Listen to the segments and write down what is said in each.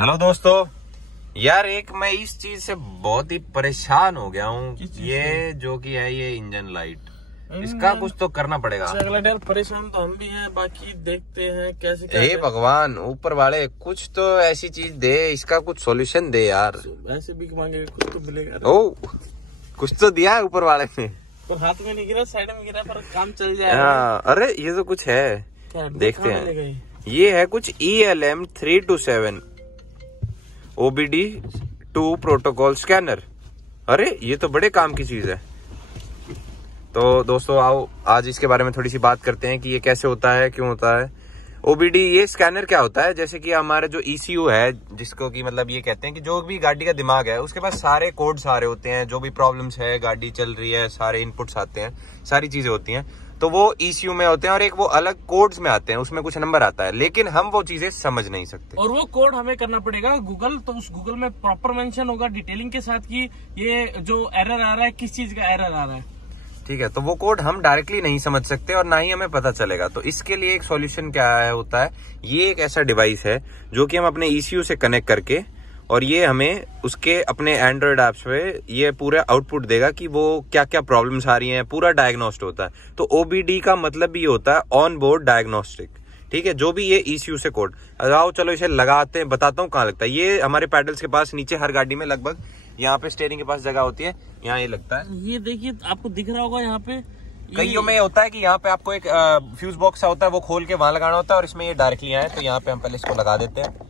Hello दोस्तों, यार मैं इस चीज से बहुत ही परेशान हो गया हूँ। ये जो कि है ये इंजन लाइट, इसका कुछ तो करना पड़ेगा। यार परेशान तो हम भी हैं, बाकी देखते हैं कैसे क्या। हे भगवान, ऊपर वाले कुछ तो ऐसी चीज दे, इसका कुछ सॉल्यूशन दे यार। ऐसे भी मांगे कुछ तो मिलेगा। ओ, कुछ तो दिया है ऊपर वाले ने, पर हाथ में नहीं गिरा, साइड में गिरा, पर काम चल जाएगा। हाँ, अरे ये तो कुछ है, देखते हैं। ये है कुछ ELM 327 OBD2 प्रोटोकॉल स्कैनर। अरे ये तो बड़े काम की चीज है। तो दोस्तों आओ आज इसके बारे में थोड़ी सी बात करते हैं कि ये कैसे होता है, क्यों होता है। OBD ये स्कैनर क्या होता है, जैसे कि हमारे जो ECU है, जिसको कि मतलब ये कहते हैं कि जो भी गाड़ी का दिमाग है उसके पास सारे कोड्स आ रहे होते हैं, जो भी प्रॉब्लम्स है, गाड़ी चल रही है, सारे इनपुट्स आते हैं, सारी चीजें होती हैं, तो वो ECU में होते हैं और एक वो अलग कोड्स में आते हैं, उसमें कुछ नंबर आता है, लेकिन हम वो चीजें समझ नहीं सकते। और वो कोड हमें करना पड़ेगा गूगल, तो उस गूगल में प्रॉपर मेंशन होगा डिटेलिंग के साथ कि ये जो एरर आ रहा है किस चीज का एरर आ रहा है। ठीक है, तो वो कोड हम डायरेक्टली नहीं समझ सकते और ना ही हमें पता चलेगा। तो इसके लिए एक सॉल्यूशन क्या है होता है, ये एक ऐसा डिवाइस है जो कि हम अपने ECU से कनेक्ट करके, और ये हमें उसके अपने एंड्रॉइड ऐप्स पे ये पूरा आउटपुट देगा कि वो क्या क्या प्रॉब्लम्स आ रही हैं, पूरा डायग्नोस्ट होता है। तो OBD का मतलब भी होता है ऑन बोर्ड डायग्नोस्टिक। ठीक है, जो भी ये ECU से कोड। आओ चलो इसे लगाते हैं, बताता हूँ कहाँ लगता है। ये हमारे पैडल्स के पास नीचे हर गाड़ी में लगभग यहाँ पे स्टीयरिंग के पास जगह होती है, यहाँ ये लगता है। ये देखिए आपको दिख रहा होगा यहाँ पे। कईयों में होता है कि यहाँ पे आपको एक फ्यूज बॉक्स होता है, वो खोल के वहां लगाना होता है, और इसमें ये डायरेक्टली आए, तो यहाँ पे हम पहले इसको लगा देते हैं।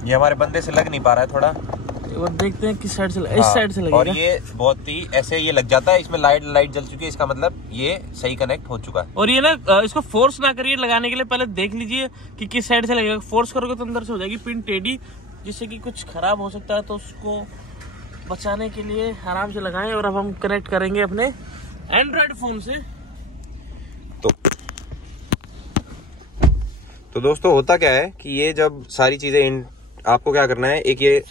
ये हमारे बंदे से लग नहीं पा रहा है थोड़ा, और देखते हैं किस साइड से इस साइड से लगेगा। और ये बहुत ही ऐसे ये लग जाता है, इसमें लाइट जल चुकी है, इसका मतलब ये सही कनेक्ट हो चुका है। और ये ना इसको फोर्स ना करिए लगाने के लिए, पहले देख लीजिए कि किस साइड से लगेगा। फोर्स करोगे तो अंदर से हो जाएगी पिन टेढ़ी, जिससे कि कुछ खराब हो सकता है, तो उसको बचाने के लिए आराम से लगाएं। और अब हम कनेक्ट करेंगे अपने एंड्रॉइड फोन से। तो दोस्तों होता क्या है कि ये जब सारी चीजें आपको क्या करना है, एक ये,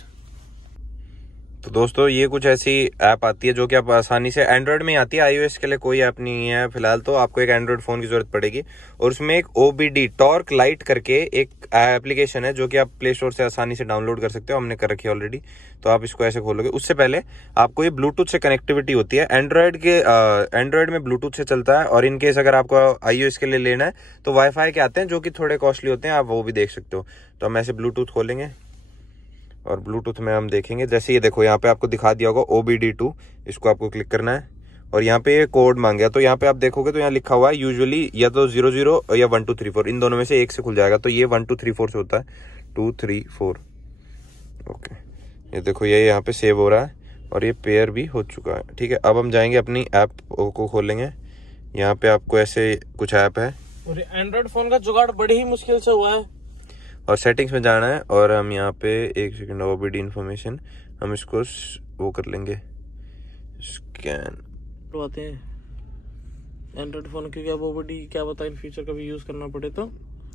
तो दोस्तों ये कुछ ऐसी ऐप आती है जो कि आप आसानी से एंड्रॉइड में ही आती है, iOS के लिए कोई ऐप नहीं है फिलहाल। तो आपको एक एंड्रॉइड फोन की जरूरत पड़ेगी, और उसमें एक OBD टॉर्क लाइट करके एक एप्लीकेशन है जो कि आप प्ले स्टोर से आसानी से डाउनलोड कर सकते हो। हमने कर रखी है ऑलरेडी। तो आप इसको ऐसे खोलोगे, उससे पहले आपको ये ब्लूटूथ से कनेक्टिविटी होती है। एंड्रॉइड में ब्लूटूथ से चलता है, और इनकेस अगर आपको iOS के लिए लेना है तो वाईफाई के आते हैं जो कि थोड़े कॉस्टली होते हैं, आप वो भी देख सकते हो। तो हम ऐसे ब्लूटूथ खोलेंगे और ब्लूटूथ में हम देखेंगे, जैसे ये देखो यहाँ पे आपको दिखा दिया होगा OBD2, इसको आपको क्लिक करना है, और यहाँ पे ये कोड मांगे, तो यहाँ पे आप देखोगे तो यहाँ लिखा हुआ है यूजुअली या तो 00 या 1234, इन दोनों में से एक से खुल जाएगा। तो ये 1234 से होता है, 234। ओके, ये देखो ये यहाँ पे सेव हो रहा है और ये पेयर भी हो चुका है। ठीक है, अब हम जाएंगे अपनी ऐप को खोलेंगे। यहाँ पे आपको ऐसे कुछ ऐप है, और एंड्रॉइड फोन का जुगाड़ बड़ी ही मुश्किल से हुआ है। और सेटिंग्स में जाना है, और हम यहाँ पे एक सेकंड, OBD इन्फॉर्मेशन, हम इसको वो कर लेंगे, स्कैन आते हैं एंड्रॉइड फोन, क्योंकि अब OBD क्या बता इन फ्यूचर का भी यूज करना पड़े। तो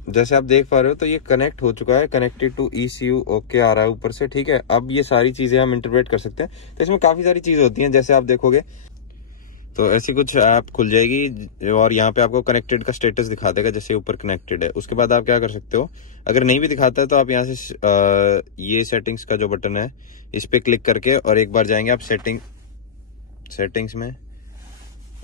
जैसे आप देख पा रहे हो तो ये कनेक्ट हो चुका है, कनेक्टेड टू ECU ओके आ रहा है ऊपर से। ठीक है, अब ये सारी चीजें हम इंटरप्रेट कर सकते हैं। तो इसमें काफी सारी चीजें होती हैं, जैसे आप देखोगे तो ऐसी कुछ ऐप खुल जाएगी, और यहाँ पे आपको कनेक्टेड का स्टेटस दिखा देगा, जैसे ऊपर कनेक्टेड है। उसके बाद आप क्या कर सकते हो, अगर नहीं भी दिखाता है तो आप यहाँ से ये सेटिंग्स का जो बटन है इस पे क्लिक करके, और एक बार जाएंगे आप सेटिंग्स में,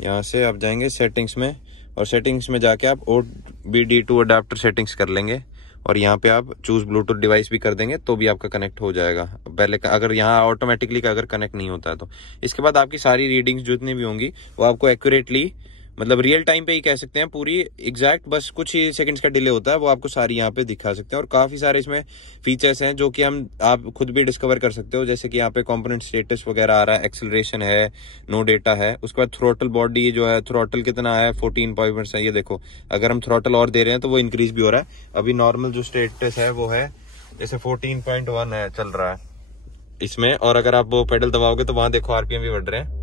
यहाँ से आप जाएंगे सेटिंग्स में, और सेटिंग्स में जाके आप OBD2 अडेप्टर सेटिंग्स कर लेंगे, और यहाँ पे आप चूज ब्लूटूथ डिवाइस भी कर देंगे तो भी आपका कनेक्ट हो जाएगा। पहले अगर यहाँ ऑटोमेटिकली अगर कनेक्ट नहीं होता है तो इसके बाद आपकी सारी रीडिंग्स जितनी भी होंगी वो आपको एक्यूरेटली, मतलब रियल टाइम पे ही कह सकते हैं, पूरी एग्जैक्ट, बस कुछ ही सेकंड्स का डिले होता है, वो आपको सारी यहाँ पे दिखा सकते हैं। और काफी सारे इसमें फीचर्स हैं जो कि आप खुद भी डिस्कवर कर सकते हो, जैसे कि यहाँ पे कंपोनेंट स्टेटस वगैरह आ रहा है, एक्सेलरेशन है, नो डेटा है। उसके बाद थ्रोटल बॉडी जो है, थ्रोटल कितना है, 14% ये देखो, अगर हम थ्रोटल और दे रहे हैं तो वो इंक्रीज भी हो रहा है। अभी नॉर्मल जो स्टेटस है वो है जैसे 14.1 है, चल रहा है इसमें, और अगर आप वो पेडल दबाओगे तो वहां देखो RPM भी बढ़ रहे हैं,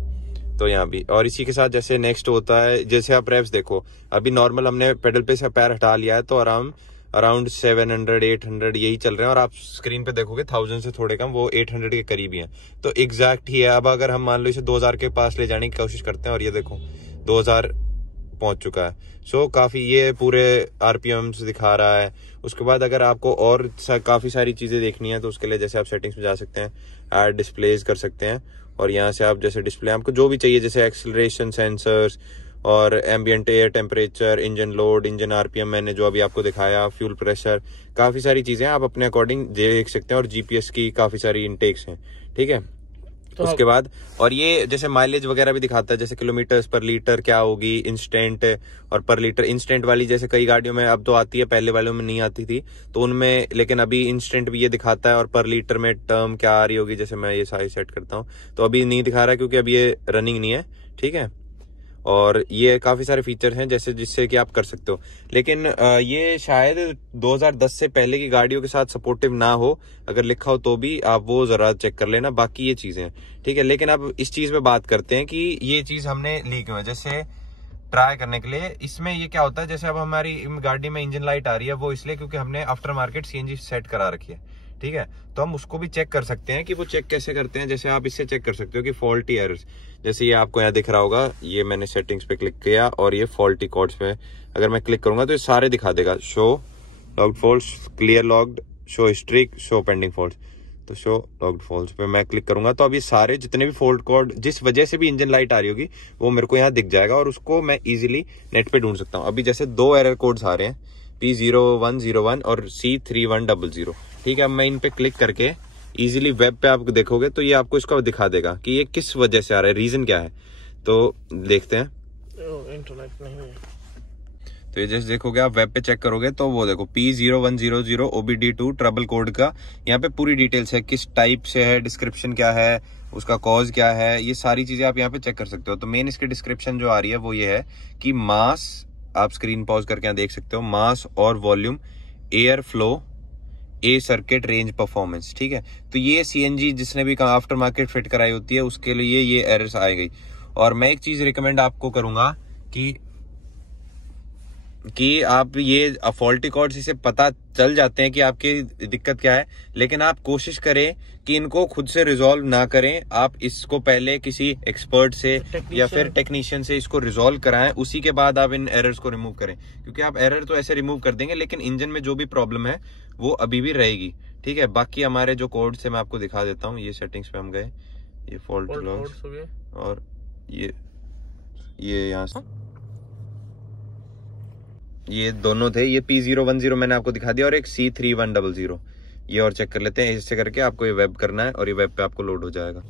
तो यहाँ भी। और इसी के साथ जैसे नेक्स्ट होता है, जैसे आप रेप्स देखो, अभी नॉर्मल हमने पेडल पे से पैर हटा लिया है तो अराउंड 700 800 यही चल रहे हैं, और आप स्क्रीन पे देखोगे 1000 से थोड़े कम, वो 800 के करीब ही है, तो एग्जैक्ट ही है। अब अगर हम मान लो इसे 2000 के पास ले जाने की कोशिश करते हैं, और ये देखो पहुंच चुका है। सो काफ़ी ये पूरे RPMs दिखा रहा है। उसके बाद अगर आपको और काफ़ी सारी चीज़ें देखनी है तो उसके लिए जैसे आप सेटिंग्स में जा सकते हैं, ऐड डिस्प्लेज कर सकते हैं और यहाँ से आप जैसे डिस्प्ले आपको जो भी चाहिए जैसे एक्सेलरेशन सेंसर्स और ambient air temperature, engine load, engine RPM मैंने जो अभी आपको दिखाया, फ्यूल प्रेशर, काफ़ी सारी चीज़ें आप अपने अकॉर्डिंग देख सकते हैं और GPS की काफ़ी सारी इनटेक्स हैं, ठीक है। तो उसके बाद और ये जैसे माइलेज वगैरह भी दिखाता है, जैसे किलोमीटर्स पर लीटर क्या होगी, इंस्टेंट और पर लीटर। इंस्टेंट वाली जैसे कई गाड़ियों में अब तो आती है, पहले वालों में नहीं आती थी तो उनमें, लेकिन अभी इंस्टेंट भी ये दिखाता है और पर लीटर में टर्म क्या आ रही होगी। जैसे मैं ये सारी सेट करता हूँ तो अभी नहीं दिखा रहा क्योंकि अभी ये रनिंग नहीं है, ठीक है। और ये काफ़ी सारे फीचर हैं जैसे जिससे कि आप कर सकते हो, लेकिन ये शायद 2010 से पहले की गाड़ियों के साथ सपोर्टिव ना हो, अगर लिखा हो तो भी आप वो ज़रा चेक कर लेना। बाकी ये चीज़ें हैं, ठीक है। लेकिन अब इस चीज़ पे बात करते हैं कि ये चीज़ हमने ली क्यों है। जैसे ट्राई करने के लिए इसमें ये क्या होता है, जैसे अब हमारी गाड़ी में इंजन लाइट आ रही है, वो इसलिए क्योंकि हमने आफ्टर मार्केट CNG सेट करा रखी है, ठीक है। तो हम उसको भी चेक कर सकते हैं कि वो चेक कैसे करते हैं। जैसे आप इससे चेक कर सकते हो कि फॉल्टी एरर्स, जैसे ये आपको यहाँ दिख रहा होगा, ये मैंने सेटिंग्स पे क्लिक किया और ये फॉल्टी कोड्स पे अगर मैं क्लिक करूंगा तो ये सारे दिखा देगा। Show logged faults, clear logged, show history, show pending faults. तो शो लॉग्ड फॉल्ट्स पे मैं क्लिक करूंगा तो अभी सारे जितने भी फॉल्ट कोड जिस वजह से भी इंजन लाइट आ रही होगी वो मेरे को यहाँ दिख जाएगा और उसको मैं इजीली नेट पे ढूंढ सकता हूँ। अभी जैसे 2 एरर कोड्स आ रहे हैं, P0101 और C3100, ठीक है। अब मैं इन पे क्लिक करके इजीली वेब पे आप देखोगे तो ये आपको इसका दिखा देगा कि ये किस वजह से आ रहा है, रीजन क्या है। तो देखते हैं। इंटरनेट नहीं है तो ये जैसे देखोगे आप वेब पे चेक करोगे तो वो देखो P0100 OBD2 ट्रबल कोड का यहाँ पे पूरी डिटेल्स है, किस टाइप से है, डिस्क्रिप्शन क्या है, उसका कॉज क्या है, ये सारी चीजें आप यहाँ पे चेक कर सकते हो। तो मेन इसकी डिस्क्रिप्शन जो आ रही है वो ये है कि मास, आप स्क्रीन पॉज करके यहाँ देख सकते हो, मास और वॉल्यूम, एयर फ्लो, ए सर्किट, रेंज, परफॉर्मेंस, ठीक है। तो ये CNG जिसने भी आफ्टर मार्केट फिट कराई होती है उसके लिए ये एरर्स आ गई। और मैं एक चीज रिकमेंड आपको करूंगा कि आप ये फॉल्टी कॉर्ड्स इसे पता चल जाते हैं कि आपकी दिक्कत क्या है, लेकिन आप कोशिश करें कि इनको खुद से रिजॉल्व ना करें। आप इसको पहले किसी एक्सपर्ट से या फिर टेक्नीशियन से इसको रिजॉल्व कराएं, उसी के बाद आप इन एरर्स को रिमूव करें। क्योंकि आप एरर तो ऐसे रिमूव कर देंगे लेकिन इंजन में जो भी प्रॉब्लम है वो अभी भी रहेगी, ठीक है। बाकी हमारे जो कोड्स है मैं आपको दिखा देता हूँ। ये सेटिंग्स पे हम गए, ये फॉल्ट लॉग्स और ये यहाँ से ये दोनों थे, ये P010 मैंने आपको दिखा दिया और एक C3100, ये और चेक कर लेते हैं। इससे करके आपको ये वेब करना है और ये वेब पे आपको लोड हो जाएगा।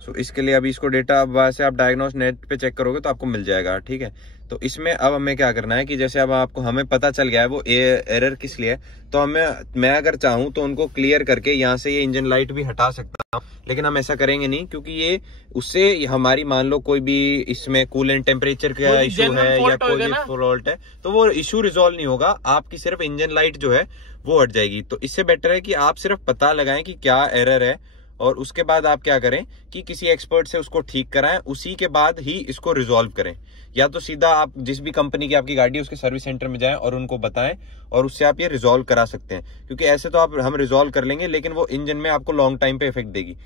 सो इसके लिए अभी इसको डेटा अब से आप डायग्नोस नेट पे चेक करोगे तो आपको मिल जाएगा, ठीक है। तो इसमें अब हमें क्या करना है कि जैसे अब आपको हमें पता चल गया है वो एरर किस लिए है, तो मैं अगर चाहूँ तो उनको क्लियर करके यहाँ से ये इंजन लाइट भी हटा सकता हूँ, लेकिन हम ऐसा करेंगे नहीं क्योंकि ये उससे हमारी मान लो कोई भी इसमें कूलेंट टेम्परेचर का इशू है या कोई भी फॉल्ट है तो वो इशू रिजॉल्व नहीं होगा, आपकी सिर्फ इंजन लाइट जो है वो हट जाएगी। तो इससे बेटर है कि आप सिर्फ पता लगाएं कि क्या एरर है और उसके बाद आप क्या करें कि किसी एक्सपर्ट से उसको ठीक कराएं, उसी के बाद ही इसको रिजॉल्व करें। या तो सीधा आप जिस भी कंपनी की आपकी गाड़ी है उसके सर्विस सेंटर में जाएं और उनको बताएं और उससे आप ये रिजॉल्व करा सकते हैं। क्योंकि ऐसे तो हम रिजॉल्व कर लेंगे लेकिन वो इंजन में आपको लॉन्ग टाइम पे इफेक्ट देगी।